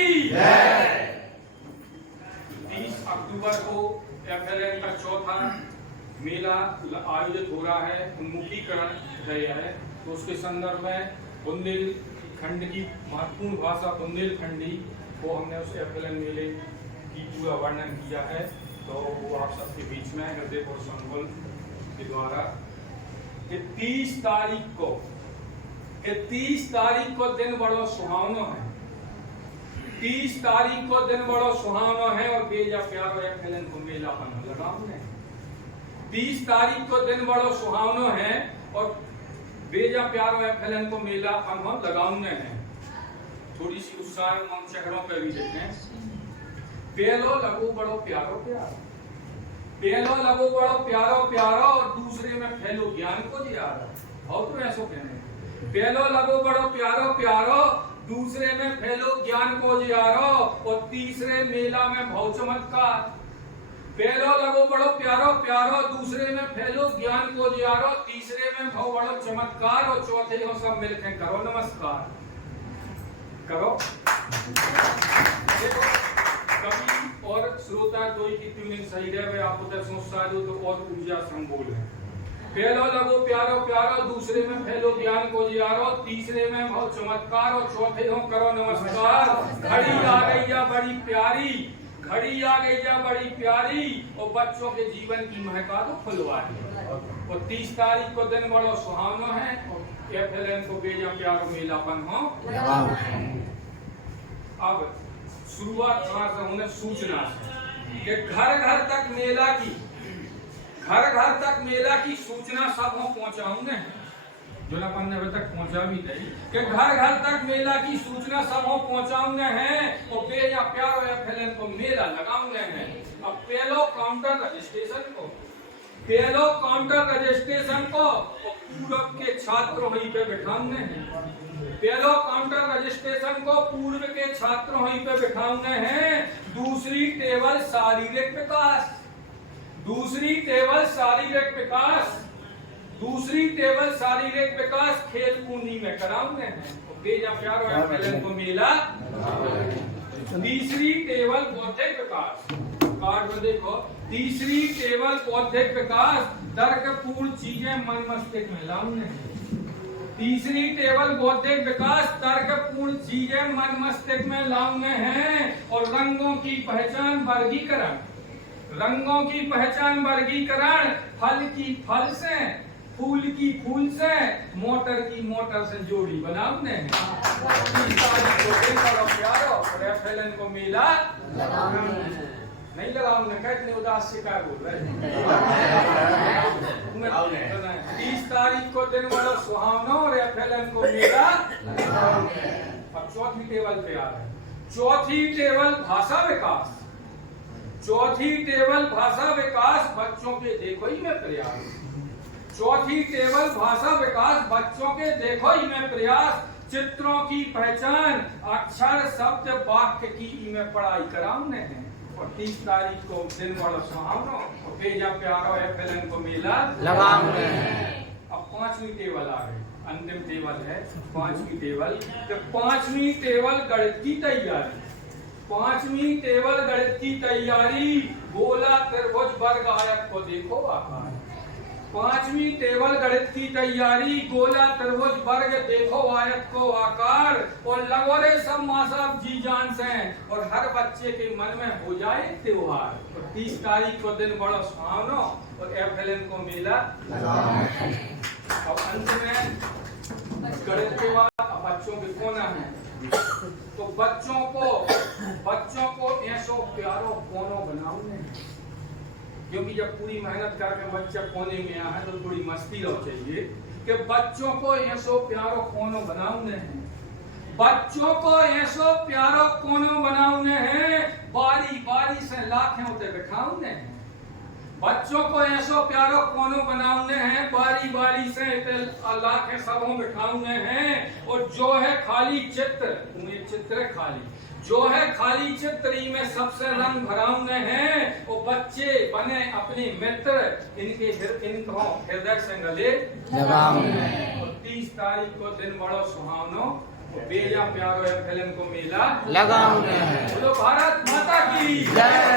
की जय। 30 अक्टूबर को FLN का चौथा मेला आयोजित हो रहा है, उन्मुखीकरण है। तो उसके संदर्भ में बुंदेलखंड की महत्वपूर्ण भाषा बुंदेलखंडी को हमने उस FLN मेले की पूरा वर्णन किया है। तो वो आप सबके बीच में हृदय और संकुल के द्वारा 30 तारीख को दिन बड़ो सुहावनो है। 30 तारीख को दिन बड़ो सुहावनो है और बेजा प्यारो FLN को मेला अपन लगाऊंगे। 30 तारीख को दिन बड़ो सुहावनो है और बेजा प्यारो FLN को मेला अपन लगाऊंगे हैं। थोड़ी सी उत्साह हम चक्रों पे भी देखें। पहलो लगो बड़ो प्यारो प्यारो, पहलो लगो बड़ो प्यारो प्यारो और दूसरे में फैलो ज्ञान को जियारो। और तो ऐसा कहने पहलो लगो बड़ो प्यारो प्यारो, दूसरे में फैलो ज्ञान को जियारो और तीसरे मेला में भव चमत्कार। पहलो लगो बड़ो प्यारो प्यारो, दूसरे में फैलो ज्ञान को जियारो, तीसरे में भव बड़ो चमत्कार और चौथे हो सब मिलकर करो नमस्कार। करो देखो कवि और श्रोता दोई की ट्यूनिंग सही रहे, आप उधर सोचता हो तो और ऊर्जा संबोल है। पहलो लगो प्यारो प्यारो, दूसरे में फैलो ज्ञान को जियारो, तीसरे में भव चमत्कार और चौथे हो करो नमस्कार। घड़ी आ गई या बड़ी प्यारी, घड़ी आ गई या बड़ी प्यारी और बच्चों के जीवन की महका तो फुलवारी। और 30 तारीख को दिन बड़ो सुहावनो है और FLN को बेजा प्यारो मेलापन हो। अब शुरुआत कहाँ से होने सूचना से कि घर घर तक मेला की सूचना सब हो पहुंचाऊंगे, जो अपन ने अभी तक पहुंचा भी नहीं कि घर घर तक मेला की सूचना सब हो पहुंचाऊंगे हैं और बेजा प्यारो FLN को मेला लगाऊंगे हैं। अब पहलो काउंटर रजिस्ट्रेशन को पूर्व के छात्र वहीं पे बिठाऊंगे हैं। पहलो काउंटर रजिस्ट्रेशन को पूर्व के छात्र वहीं पे बिठाऊंगे हैं। दूसरी टेबल शारीरिक विकास, दूसरी टेबल शारीरिक विकास खेल कूदी में कराऊंगे हैं। बेजा प्यारो FLN को मेला। तीसरी टेबल बौद्धिक विकास, कार्ड में देखो, तीसरी टेबल बौद्धिक विकास तर्कपूर्ण चीजें मन मस्तिष्क में लाऊंगे। तीसरी टेबल बौद्धिक विकास तर्कपूर्ण चीजें मन मस्तिष्क में लाऊंगे हैं। और रंगों की पहचान वर्गीकरण, फल की फल से, फूल की फूल से, मोटर की मोटर से जोड़ी बनाऊंगे हैं। और FLN को मेला नहीं लगाऊंगे। कितने उदास से क्या बोल रहे हैं। 30 तारीख को दिन बड़ा सुहावना और FLN को मेला। अब चौथी टेबल पे आ रहे हैं। चौथी टेबल भाषा विकास बच्चों के देखो ही में प्रयास। चौथी टेबल भाषा विकास बच्चों के देखो ही में प्रयास, चित्रों की पहचान, अक्षर शब्द वाक्य की में पढ़ाई कराऊंगे हैं। और 30 तारीख को दिन बड़ा सुहावना और बेजा प्यारो FLN को मेला लगाऊंगे हैं। अब 5वीं टेबल आ गई, अंतिम टेबल है 5वीं टेबल। तो 5वीं टेबल गणित की तैयारी, 5वीं टेबल गणित की तैयारी, गोला त्रिभुज वर्ग आयत को देखो आकार। 5वीं टेबल गणित की तैयारी, गोला त्रिभुज वर्ग देखो आयत को आकार और लगोरे सब मासाब जी जान से और हर बच्चे के मन में हो जाए त्योहार। और 30 तारीख को दिन बड़ा सुहावना और FLN को मेला। अब अंत में गणित के बाद बच्चों के कोना है, तो बच्चों को ऐसो प्यारो कोनो बनाऊंगे, क्योंकि जब पूरी मेहनत करके बच्चा कोने में आया है तो थोड़ी मस्ती हो चाहिए कि बच्चों को ऐसो प्यारो कोनो बनाऊंगे हैं। बच्चों को ऐसो प्यारो कोनो बनाऊंगे हैं, बारी बारी से लाखें उते बिठाऊंगे हैं। बच्चों को ऐसो प्यारो कोनो बनाऊंगे हैं, बारी बारी से लाखें सबों बिठाऊंगे हैं। और जो है खाली चित्र, चित्र खाली जो है खाली चित्र में सबसे रंग भराऊंगे हैं। वो बच्चे बने अपने मित्र, इनको हृदय से गले लगाऊंगे। और 30 तारीख को दिन बड़ो सुहावनो बेजा प्यारो है फिल्म को मेला लगाऊंगे हैं। बोलो भारत माता की जय।